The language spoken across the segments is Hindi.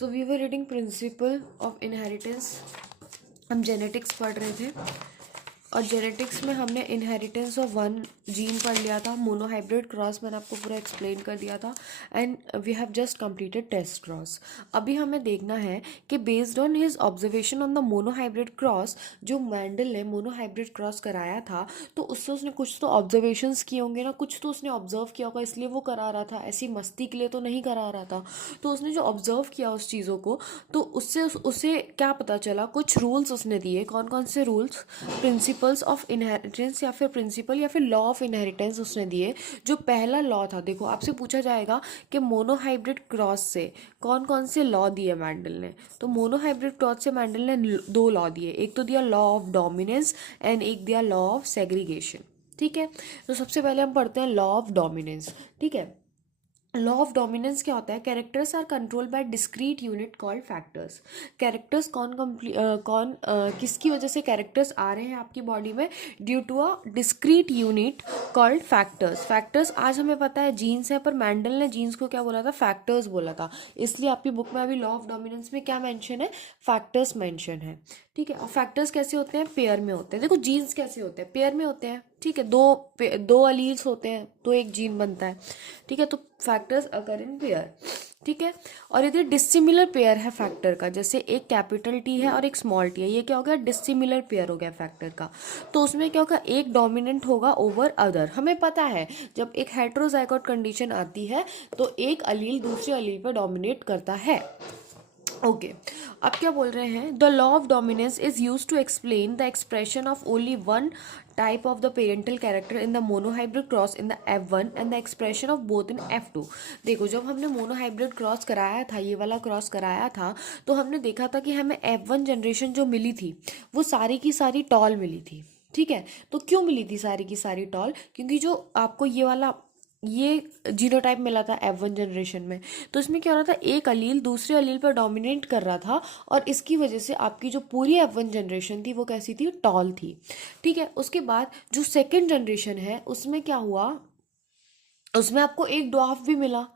So we were reading principle of inheritance. हम जेनेटिक्स पढ़ रहे थे और जेनेटिक्स में हमने इनहेरिटेंस ऑफ वन जीन पढ़ लिया था, मोनोहाइब्रिड क्रॉस मैंने आपको पूरा एक्सप्लेन कर दिया था, and we have just completed test cross. अभी हमें देखना है कि based on his observation on the monohybrid cross, जो मैंडल ने मोनोहाइब्रिड क्रॉस कराया था तो उससे उसने कुछ तो ऑब्जर्वेशंस किए होंगे ना, कुछ तो उसने ऑब्जर्व किया होगा, इसलिए वो करा रहा था, ऐसी मस्ती के लिए तो नहीं करा रहा था। तो उसने जो ऑब्जर्व किया उस चीज़ों को, तो उससे उसे क्या पता चला, कुछ रूल्स उसने दिए। कौन कौन से रूल्स? प्रिंसिपल्स ऑफ इनहेरिटेंस या फिर प्रिंसिपल या फिर लॉ ऑफ इनहेरिटेंस उसने दिए। जो पहला लॉ था, देखो आपसे पूछा जाएगा कि मोनोहाइब्रिड क्रॉस से कौन कौन से लॉ दिए मैंडल ने। तो मोनोहाइब्रिड क्रॉस से मैंडल ने दो लॉ दिए, एक तो दिया लॉ ऑफ डोमिनेंस एंड एक दिया लॉ ऑफ सेग्रीगेशन। ठीक है, तो सबसे पहले हम पढ़ते हैं लॉ ऑफ डोमिनेंस। ठीक है, लॉ ऑफ डोमिनेंस क्या होता है? Characters are control by discrete unit called factors. Characters किसकी वजह से कैरेक्टर्स आ रहे हैं आपकी बॉडी में? Due to a discrete unit called factors. Factors आज हमें पता है जीन्स है, पर मैंडल ने जीन्स को क्या बोला था? फैक्टर्स बोला था। इसलिए आपकी बुक में अभी लॉ ऑफ डोमिनेंस में क्या मेंशन है? फैक्टर्स मेंशन है। ठीक है, और फैक्टर्स कैसे होते हैं? पेयर में होते हैं। देखो जीन्स कैसे होते हैं? पेयर में होते हैं। ठीक है, दो अलील्स होते हैं तो एक जीन बनता है। ठीक है, तो फैक्टर्स अकर इन पेयर। ठीक है, और यदि डिसिमिलर पेयर है फैक्टर का, जैसे एक कैपिटल टी है और एक स्मॉल टी है, ये क्या हो गया? डिसिमिलर पेयर हो गया फैक्टर का। तो उसमें क्या होगा? एक डोमिनेंट होगा ओवर अदर। हमें पता है जब एक हेटेरोजाइगोट कंडीशन आती है तो एक अलील दूसरे अलील पर डोमिनेट करता है। ओके, अब क्या बोल रहे हैं? The law of dominance is use to explain the expression of only one type of the parental character in the monohybrid cross in the F1 and the expression of both in F2। देखो जब हमने मोनोहाइब्रिड क्रॉस कराया था, ये वाला क्रॉस कराया था, तो हमने देखा था कि हमें F1 जनरेशन जो मिली थी वो सारी की सारी टॉल मिली थी। ठीक है, तो क्यों मिली थी सारी की सारी टॉल? क्योंकि जो आपको ये जीनोटाइप मिला था F1 जनरेशन में, तो इसमें क्या हो रहा था? एक अलील दूसरे अलील पर डोमिनेट कर रहा था और इसकी वजह से आपकी जो पूरी F1 जनरेशन थी वो कैसी थी? टॉल थी। ठीक है, उसके बाद जो सेकेंड जनरेशन है उसमें क्या हुआ? उसमें आपको एक ड्वार्फ भी मिला।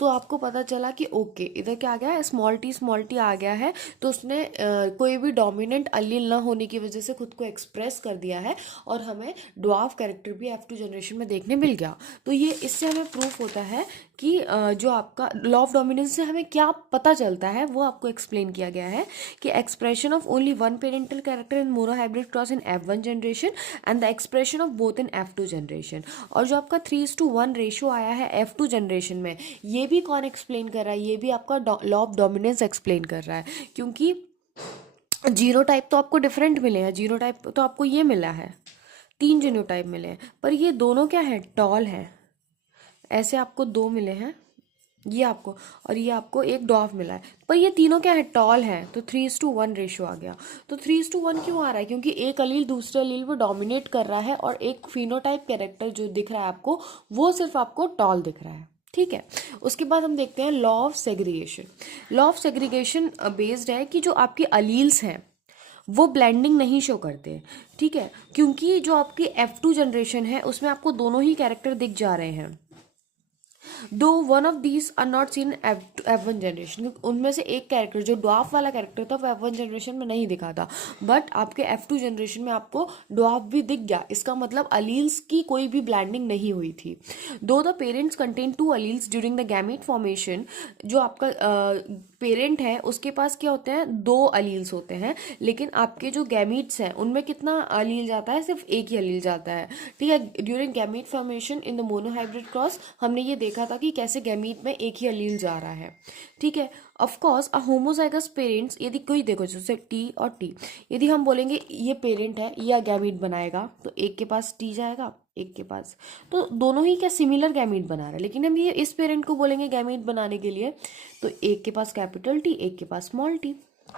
तो आपको पता चला कि ओके इधर क्या आ गया है? स्मॉल टी आ गया है। तो उसने कोई भी डोमिनेंट अलील ना होने की वजह से खुद को एक्सप्रेस कर दिया है और हमें ड्वार्फ कैरेक्टर भी F2 जनरेशन में देखने मिल गया। तो ये इससे हमें प्रूफ होता है कि जो आपका लॉ ऑफ डोमिनेंस से हमें क्या पता चलता है वो आपको एक्सप्लेन किया गया है कि expression of only one parental character in monohybrid cross in F1 generation and the expression of both in F2 generation. और जो आपका 3:1 रेशियो आया है F2 जनरेशन में, ये भी कौन एक्सप्लेन कर रहा है? ये भी आपका लॉ ऑफ डोमिनेंस एक्सप्लेन कर रहा है, क्योंकि जीनोटाइप तो आपको डिफरेंट मिले हैं। जीनोटाइप तो आपको ये मिला है, 3 जीनोटाइप मिले हैं, पर ये दोनों क्या है? टॉल है। ऐसे आपको 2 मिले हैं, ये आपको, और ये आपको एक डॉफ मिला है, पर ये तीनों क्या है? टॉल है। तो 3:1 रेशियो आ गया। तो 3:1 क्यों आ रहा है? क्योंकि एक अलील दूसरे अलील पर डोमिनेट कर रहा है और एक फिनोटाइप कैरेक्टर जो दिख रहा है आपको वो सिर्फ आपको टॉल दिख रहा है। ठीक है, उसके बाद हम देखते हैं law of segregation. Law of segregation based है कि जो आपकी अलील्स हैं वो ब्लेंडिंग नहीं शो करते। ठीक है, क्योंकि जो आपकी F2 जनरेशन है उसमें आपको दोनों ही कैरेक्टर दिख जा रहे हैं। दो one of these are not seen F1 generation, उनमें से एक कैरेक्टर जो ड्वार्फ वाला कैरेक्टर था वो F1 जनरेशन में नहीं दिखा था, बट आपके F2 जनरेशन में आपको ड्वार्फ भी दिख गया। इसका मतलब अलील्स की कोई भी ब्लैंडिंग नहीं हुई थी। दो the parents contain 2 alleles during the gamete formation, जो आपका पेरेंट है उसके पास क्या होते हैं? 2 अलील्स होते हैं, लेकिन आपके जो गैमीट्स हैं उनमें कितना अलील जाता है? सिर्फ एक ही अलील जाता है। ठीक है, during gamete formation in the monohybrid cross हमने ये देखा था कि कैसे गैमीट में एक ही अलील जा रहा है। ठीक है, of course a homozygous parents, यदि कोई देखो जैसे टी और टी, यदि हम बोलेंगे ये पेरेंट है या गैमीट बनाएगा, तो एक के पास टी जाएगा एक के पास, तो दोनों ही क्या सिमिलर गैमीट बना रहा है। लेकिन हम ये इस पेरेंट को बोलेंगे गैमीट बनाने के लिए, तो एक के पास कैपिटल टी एक के पास स्मॉल टी।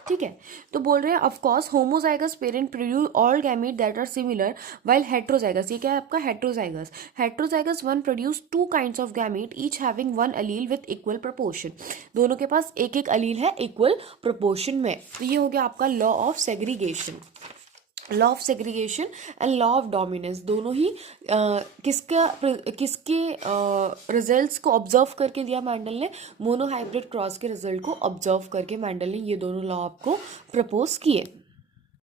ठीक है, तो बोल रहे हैं of course homozygous parent produce all gamete that are similar while heterozygous, ये क्या है आपका? Heterozygous. Heterozygous one produce 2 kinds of gamete each having 1 allele with equal proportion, दोनों के पास एक एक अलील है इक्वल प्रोपोर्शन में। तो ये हो गया आपका law of segregation. Law of segregation and law of dominance, दोनों ही किसके रिजल्ट्स को ऑब्जर्व करके दिया मेंडल ने, मोनोहाइब्रिड क्रॉस के रिजल्ट को ऑब्जर्व करके मेंडल ने ये दोनों लॉ आपको प्रपोज किए।